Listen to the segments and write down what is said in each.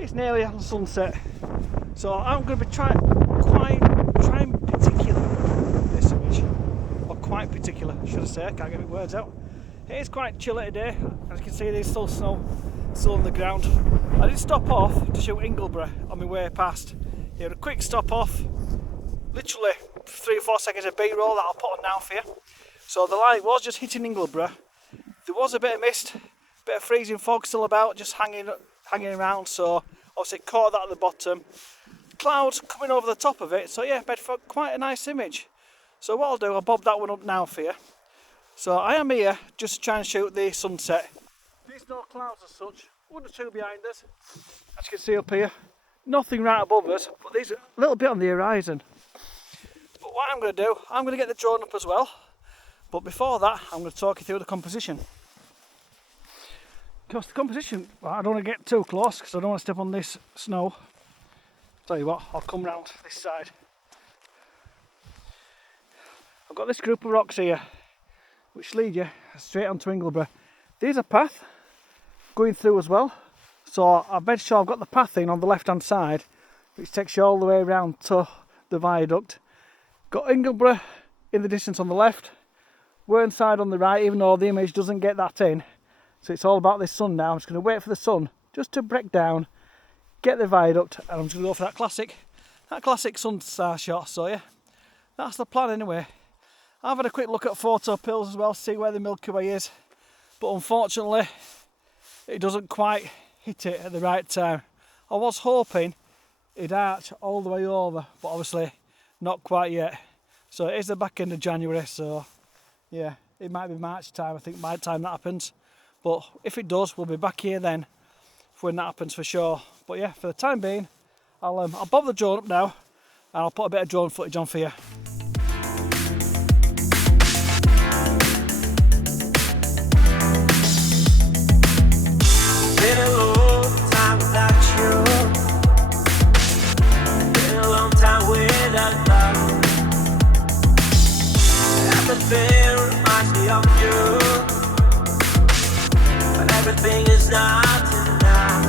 It's nearly on sunset, so I'm going to be trying particular this image, or quite particular should I say, I can't get my words out. It is quite chilly today, as you can see there's still snow still on the ground. I did stop off to shoot Ingleborough on my way past. It was a quick stop off, literally 3 or 4 seconds of B-roll that I'll put on now for you. So the light was just hitting Ingleborough. There was a bit of mist, bit of freezing fog still about, just hanging around, so obviously caught that at the bottom. Clouds coming over the top of it, so yeah, Bedford, quite a nice image. So what I'll do, I'll bob that one up now for you. So I am here just to try and shoot the sunset. There's no clouds as such, 1 or 2 behind us, as you can see up here. Nothing right above us, but there's a little bit on the horizon. But what I'm going to do, I'm going to get the drone up as well. But before that, I'm going to talk you through the composition. Because the composition, well, I don't want to get too close because I don't want to step on this snow. Tell you what, I'll come round this side. I've got this group of rocks here, which lead you straight onto Ingleborough. There's a path going through as well. So I bet sure I've got the path in on the left hand side, which takes you all the way around to the viaduct. Got Ingleborough in the distance on the left, Whernside on the right, even though the image doesn't get that in. So it's all about this sun now. I'm just going to wait for the sun just to break down, get the viaduct, and I'm just going to go for that classic sunset shot. So yeah, that's the plan anyway. I've had a quick look at photo pills as well, see where the Milky Way is, but unfortunately it doesn't quite hit it at the right time. I was hoping it'd arch all the way over, but obviously not quite yet. So it is the back end of January, so yeah, it might be March time, I think, by the time that happens. But if it does, we'll be back here then for when that happens for sure. But yeah, for the time being, I'll bob the drone up now and I'll put a bit of drone footage on for you. Been a long time without you. Been a long time without love. Everything reminds me of you, but everything is not enough.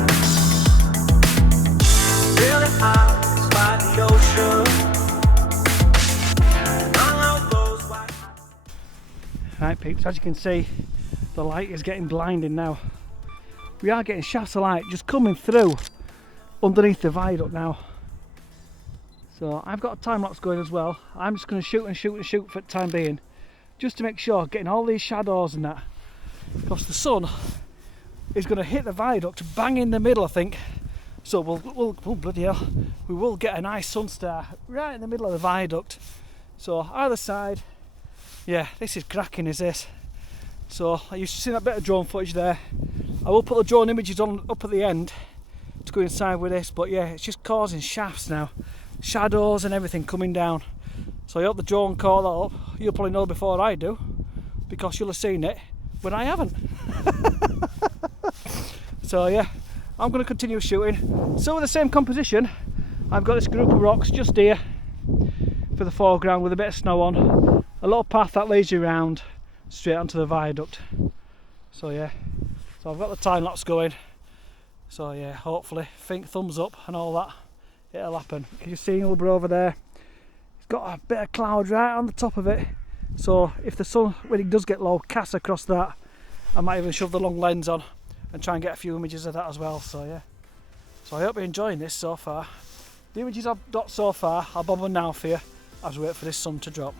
Really hard by the ocean. Right peeps, as you can see, the light is getting blinding now. We are getting shafts of light just coming through underneath the viaduct now. So I've got a time lapse going as well. I'm just going to shoot and shoot and shoot for the time being, just to make sure getting all these shadows and that, because the sun is going to hit the viaduct bang in the middle, I think. So we'll oh bloody hell, we will get a nice sun star right in the middle of the viaduct. So either side, yeah, this is cracking, is this. So you should see that bit of drone footage there. I will put the drone images on up at the end to coincide with this, but yeah, it's just causing shafts now, shadows and everything coming down. So I hope the drone caught that up. You'll probably know before I do, because you'll have seen it when I haven't. So yeah, I'm going to continue shooting. So with the same composition, I've got this group of rocks just here for the foreground with a bit of snow on, a little path that leads you around straight onto the viaduct. So yeah, so I've got the time lapse going. So yeah, hopefully, think thumbs up and all that, it'll happen. Can you see Ingleborough over there? It's got a bit of cloud right on the top of it. So if the sun, when it does get low, casts across that, I might even shove the long lens on and try and get a few images of that as well. So yeah, so I hope you're enjoying this so far. The images I've got so far, I'll bob them now for you as we wait for this sun to drop.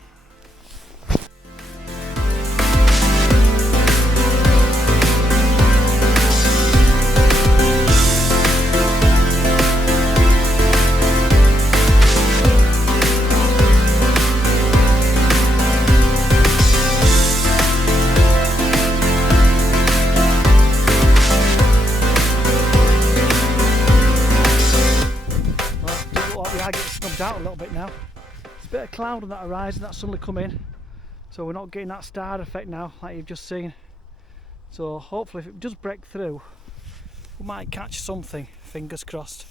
Out a little bit now. There's a bit of cloud on that horizon that's suddenly come in, so we're not getting that star effect now like you've just seen. So hopefully if it does break through, we might catch something, fingers crossed.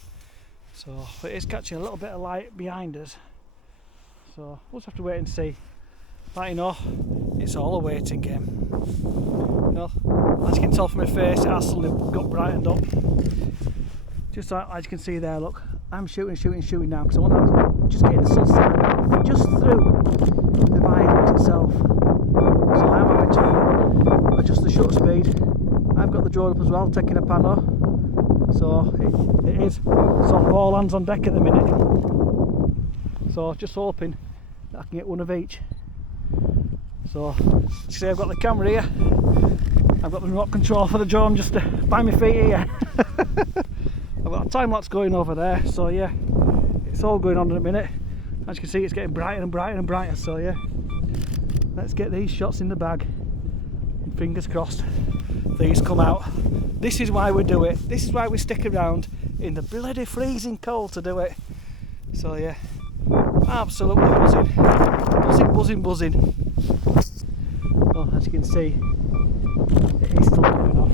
So it is catching a little bit of light behind us, so we'll just have to wait and see. But you know, it's all a waiting game. You know, as you can tell from my face, it has suddenly got brightened up. Just like, as you can see there, look, I'm shooting now because I want that, just getting the sunset just through the viaduct itself. So I'm having to adjust the shutter speed. I've got the drone up as well, taking a pano. So it is sort of all hands on deck at the minute. So just hoping that I can get one of each. So you see, I've got the camera here. I've got the remote control for the drone just by my feet here. I've got a time lapse going over there. So yeah, it's all going on in a minute. As you can see, it's getting brighter and brighter and brighter. So yeah, let's get these shots in the bag. And fingers crossed these come out. This is why we do it. This is why we stick around in the bloody freezing cold to do it. So yeah, absolutely buzzing. Well, as you can see, it is still coming off.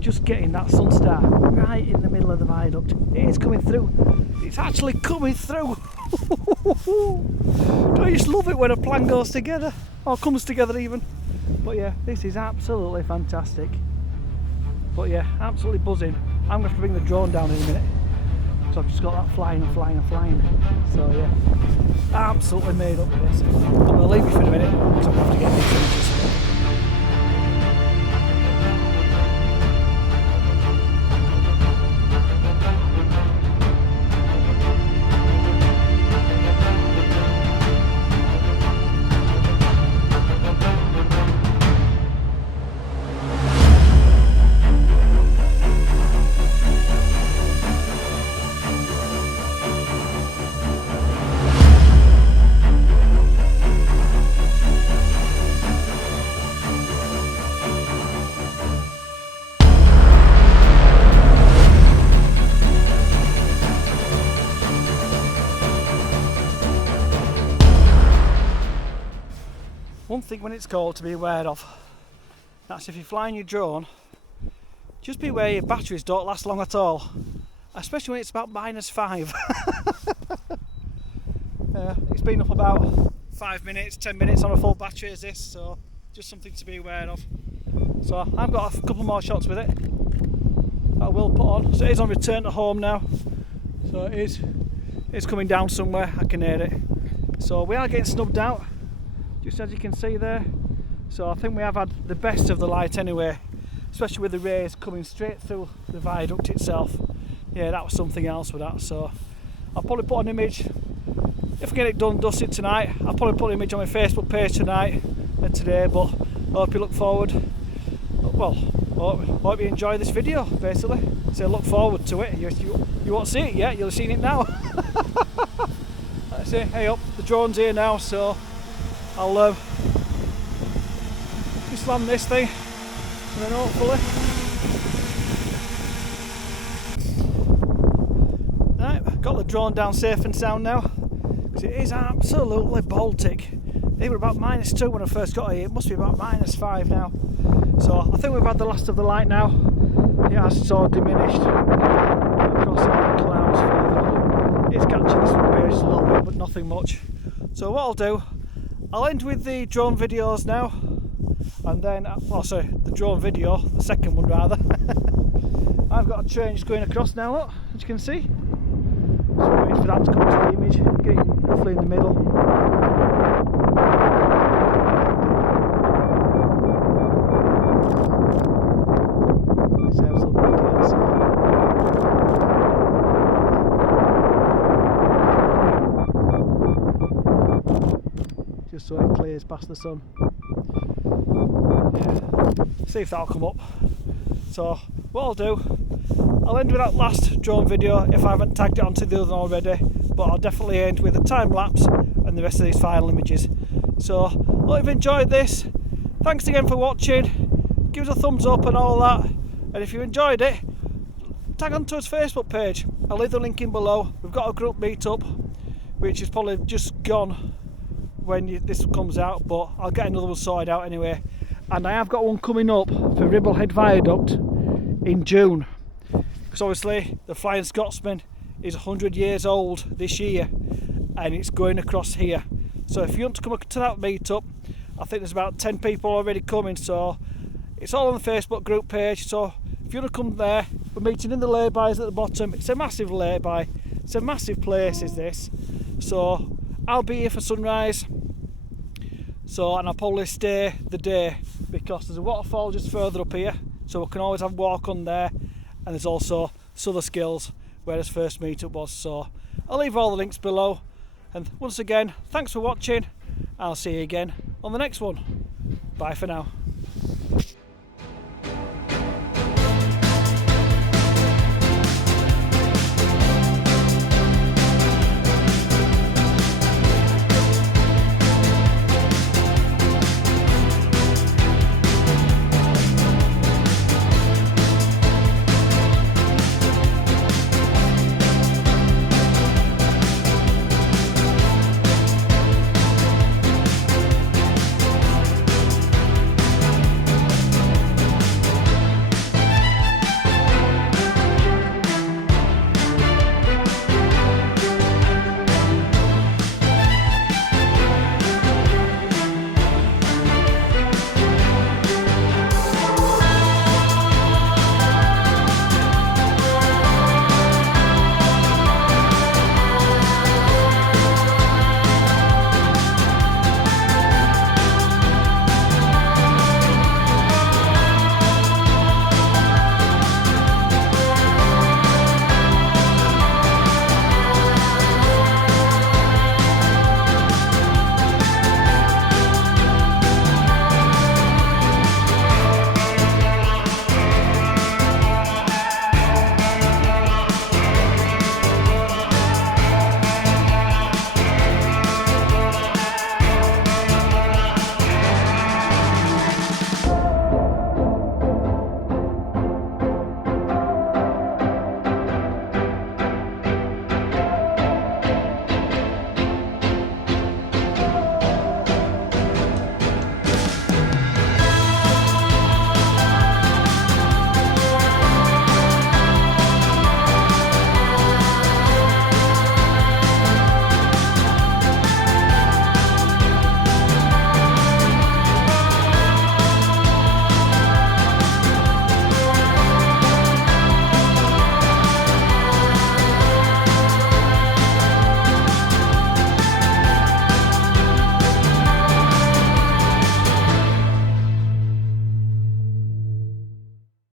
Just getting that sun star right in the middle of the viaduct. It is coming through. It's actually coming through. Don't you just love it when a plan goes together, or comes together even? But yeah, this is absolutely fantastic. But yeah, absolutely buzzing. I'm going to have to bring the drone down in a minute. So I've just got that flying. So yeah, absolutely made up for this. I'm going to leave you for a minute because I'm going to have to get these images. One thing when it's cold to be aware of, that's if you're flying your drone, just be aware your batteries don't last long at all, especially when it's about -5. It's been up about 5 minutes, 10 minutes on a full battery as this, so just something to be aware of. So I've got a couple more shots with it I will put on. So it is on return to home now, so it's coming down somewhere, I can hear it. So we are getting snubbed out, just as you can see there. So I think we have had the best of the light anyway, especially with the rays coming straight through the viaduct itself. Yeah, that was something else with that. So I'll probably put an image, if I get it done dusted tonight, I'll probably put an image on my Facebook page tonight and today. But I hope you look forward, well, hope you enjoy this video basically. So look forward to it. You won't see it yet, you'll have seen it now. Let's see, hey up, the drone's here now, so I'll just land this thing and then hopefully. Right, got the drone down safe and sound now, because it is absolutely Baltic. They were about -2 when I first got here, it must be about -5 now. So I think we've had the last of the light now. It has sort of diminished across the clouds further. It's catching the sun rays a little bit, but nothing much. So what I'll do, I'll end with the drone videos now, and then, sorry, the drone video, the second one rather. I've got a train just going across now, look, as you can see. So I'm waiting for that to come to the image, getting roughly in the middle. It's absolutely wicked, so. Just so it clears past the sun. See if that'll come up. So what I'll do, I'll end with that last drone video if I haven't tagged it onto the other one already, but I'll definitely end with a time lapse and the rest of these final images. So hope you've enjoyed this. Thanks again for watching. Give us a thumbs up and all that, and if you enjoyed it, tag onto his Facebook page. I'll leave the link in below. We've got a group meetup which is probably just gone when this comes out, but I'll get another one sorted out anyway. And I have got one coming up for Ribblehead Viaduct in June, because obviously the Flying Scotsman is 100 years old this year and it's going across here. So if you want to come to that meetup, I think there's about 10 people already coming, so it's all on the Facebook group page. So if you want to come there, We're meeting in the laybys at the bottom. It's a massive lay-by. It's a massive place, is this. So I'll be here for sunrise. And I'll probably stay the day because there's a waterfall just further up here. So we can always have a walk on there. And there's also Sotherskills, where this first meetup was. So I'll leave all the links below. And once again, thanks for watching. I'll see you again on the next one. Bye for now.